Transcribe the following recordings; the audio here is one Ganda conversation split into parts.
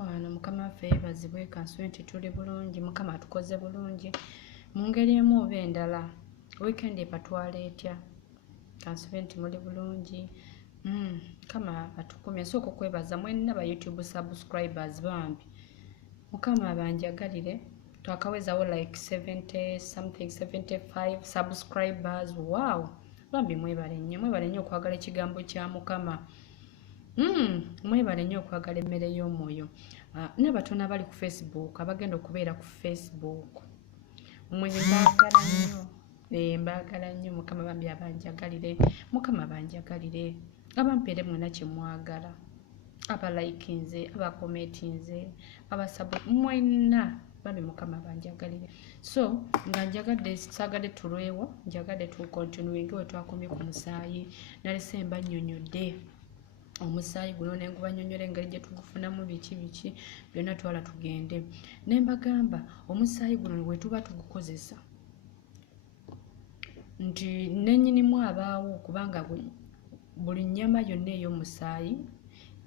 Mikwano Mukama waffe yeebazibwe kanswenti tuli bulungi Mukama atukoze bulungi mu ngeri emu oba endala weekend epatwala etya kanswenti muli bulungi Mukama atukumye sooka okwebaza mwenna ba YouTube subscribers bambi Mukama abanjagalire twakawezawo like 70 something 75 subscribers wow bambi mwebale nnyo okwagala ekigambo kya Mukama mwebale nnyo okwagala emmere y'omwoyo n'abatono abali ku Facebook abagenda okubeera ku Facebook mbagala nnyo Mukama bambi abanjagalire Mukama abanjagalire abampeere mwena kye mwagala abalikinze abakomentinze abasabu mwena bambi Mukama abanjagalire so nga njagadde sagadde tulwewo njagadde tukontinuinge we twakomye ku Musayi nalese mba nnyonnyodde Omusayi guno nenguba nnyonnyole engeri gye tugufunamu biki byonna twala tugende ne mbagamba Omusayi guno we tuba tugukozesa nti nennyinimu abaawo kubanga buli nnyama yonna ey'Omusayi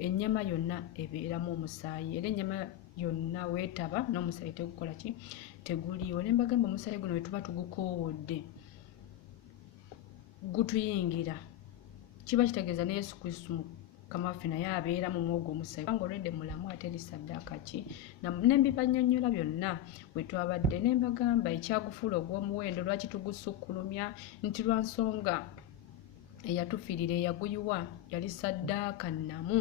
ennyama yonna ebeeramu Omusayi era ennyama yonna weetaba n'Omusayi tegukola ki teguliiwo ne mbagamba Omusayi guno we tuba tugukoowodde gutuyingira kiba kitegeeza ne Yesu Kristo Mukama waffe naye abeera mu mwogo Omusayi kubanga olwedde mulamu ate eri ssaddaaka ki ne mbibanyonnyola byonna we twabadde ne mbagamba ekyagufuula ogw'omuwendo lwaki tugusukkulumya nti lwa nsonga eyatufiirira eyaguyiwa yali ssaddaaka nnamu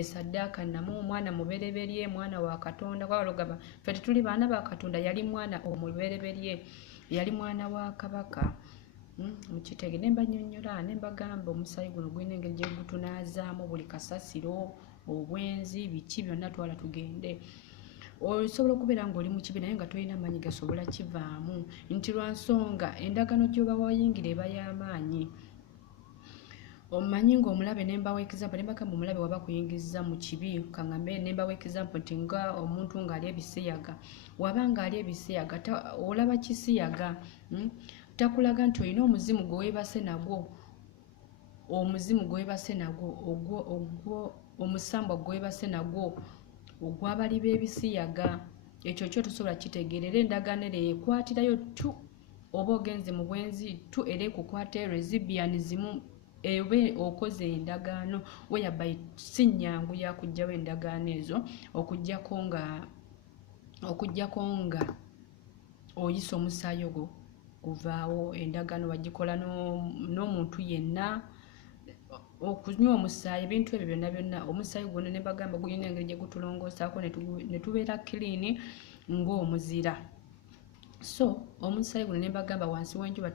esaddaaka nnamu omwana mubereberye mwana wa Katonda kwabalogaba ffe tetuli baana ba Katonda yali mwana omubereberye yali mwana wa Kabaka mukitege ne mbanyonnyola ne mbagamba Omusayi guno gulina engeri gye gutunaazaamu buli kasasiro obwenzi biki byonna twala tugende osobola okubeera ng'oli mu kibi naye nga tolina maanyi gasobola kivaamu nti lwa nsonga endagaano gy'oba wayingira eba y'amaanyi omanyi ng'omulabe ne mbawa example ne mbagamba omulabe waba kuyingizza mu kibi kaŋŋambe ne mbawa example nti nga omuntu ng'ali ebisiyaga waba ng'ali ebisiyaga olaba kisiyaga takulaga nti olina omuzimu gwe weebase nagwo omusambwa gwe weebase nagwo ogw'abali b'ebisiyaga ekyo kyo tosobola kitegeerera endagaano era ekwatirayo tu oba ogenze mu bwenzi tu era ekukwata lesbianism ebe okoze endagaano weyabayi si nnyangu yakugjawo endagaano ezo okuggyako nga oyisa Omusayi ogwo guvaawo endagaano wagikola n'omuntu yenna okunywa Omusayi ebintu ebyo byonna Omusayi guno ne bagamba gulina engeri gye gutulongoosaako ne tubeera clean ng'omuzira so Omusayi guno ne bagamba wansi w'enjuba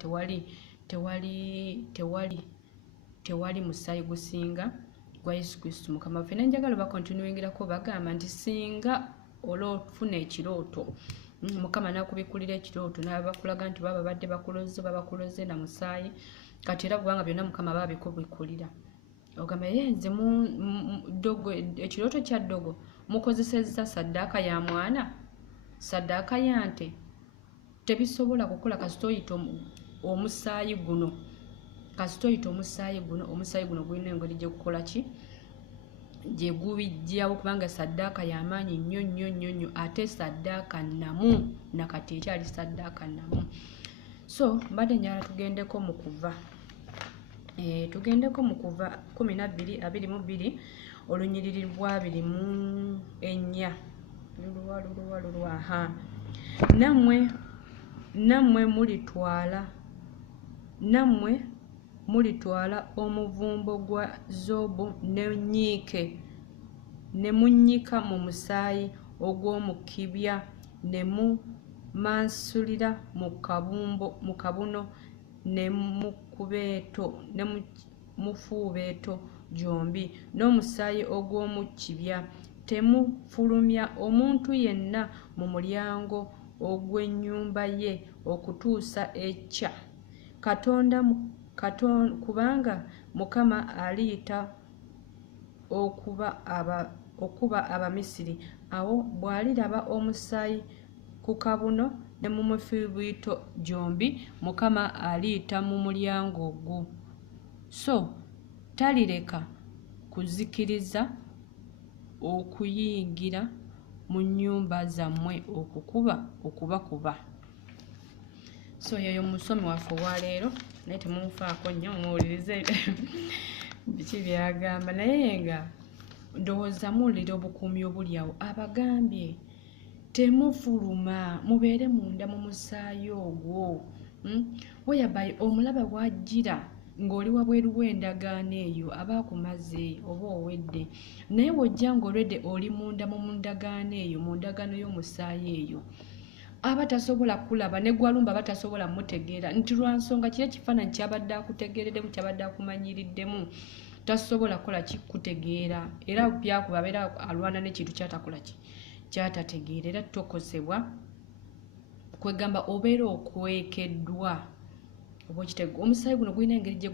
tewali Musayi gusinga gwa Yesu Kristo Mukama waffe nenjagala bakontinuingirako bagamba nti singa olwofuna ekirooto Mukama nakubikulira ekirooto n'abakulaga nti baba badde bakuloze na Musayi kati era kubanga byonna Mukama babikubikulira ogamba yenze mu dogo ekirooto kya ddogo mukozesezza saddaaka ya mwana saddaaka ya nte tebisobola kukola kasitoyita Omusayi guno Omusayi guno gulina engeri gye gukola ki gye gubijjawo kubanga saddaaka y'amaanyi nnyo ate saddaaka nnamu nakati ekyali saddaaka nnamu so mbadde njala tugendeko mu kuva 12:22 olunyiriri lwa 24 lulwa nammwe mulitwala omuvumbo gwa zobu n'ennyiike ne munnyika mu musaayi ogw'omu kibya ne mumansulira mu kabuno ne mufuubeeto gyombi n'omusaayi ogw'omu kibya temufulumya omuntu yenna mu mulyango ogw'ennyumba ye okutuusa ekya kubanga Mukama aliyita okuba Abamisiri awo bw'aliraba omusaayi ku kabuno ne mu mufuubiito gyombi Mukama aliyita mu mulyango ogwo so talireka kuzikiriza okuyingira mu nnyumba zammwe okubakuba. So yeyo musomi waffe olwaleero naye temunfaako nnyo muwulirize biki byagamba, naye nga ndowooza muwulira obukuumi obuli awo. Abagambye temufuluma, mubeere munda mu musaayi ogwo. Weyabaye omulaba bw'ajjira ng'oli wabweru w'endagaano eyo aba akumaze oba owedde, naye wojja ng'olwedde oli munda mu ndagaano eyo, mu ndagaano y'omusaayi eyo, aba tasobola kulaba ne gwalumba aba tasobola mutegeera nti lwa nsonga kiri ekifaananyi kyabadde akutegeereddemu, kyabadde akumanyiriddemu, tasobola kola kikutegeera, era byakuba abeera alwana n'ekintu kyatakola kyatategeera. Era tokosebwa kwegamba obeera okwekeddwa oba okitego. Omusaayi guno gulina engeri gye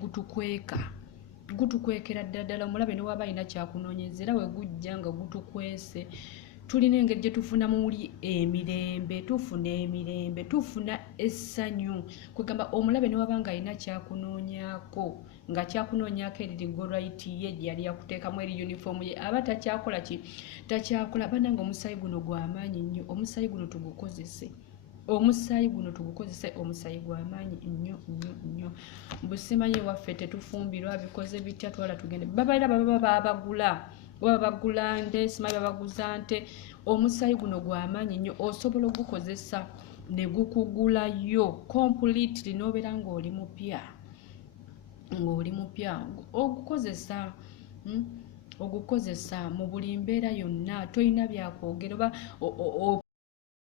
gutukwekera ddala omulabe ne waba alina kyakunoonyeza, era we gujja nga gutukwese tulina engeri gye tufuna muli emirembe, tufuna essanyu. Kwegamba omulabe ne waba nga alina kyakunoonyaako, nga kyakunoonyaako eririgo right ye gye yali yakuteekamu eri uniform ye, aba takyakola takyakola. Bannange omusaayi guno gw'amaanyi nnyo, omusaayi guno tugukozese. Omusaayi gw'amaanyi nnyo. Busimanyi waffe tetufumbirwa bikoze bitya twala tugende. Babaira baba bagula nte, simanyi babaguza nte. Omusaayi guno gw'amaanyi nnyo, osobola ogukozesa ne gukugulayo completely n'obeera ng'oli mupya. Ogukozesa mu buli mbeera yonna, tolina byakwogera oba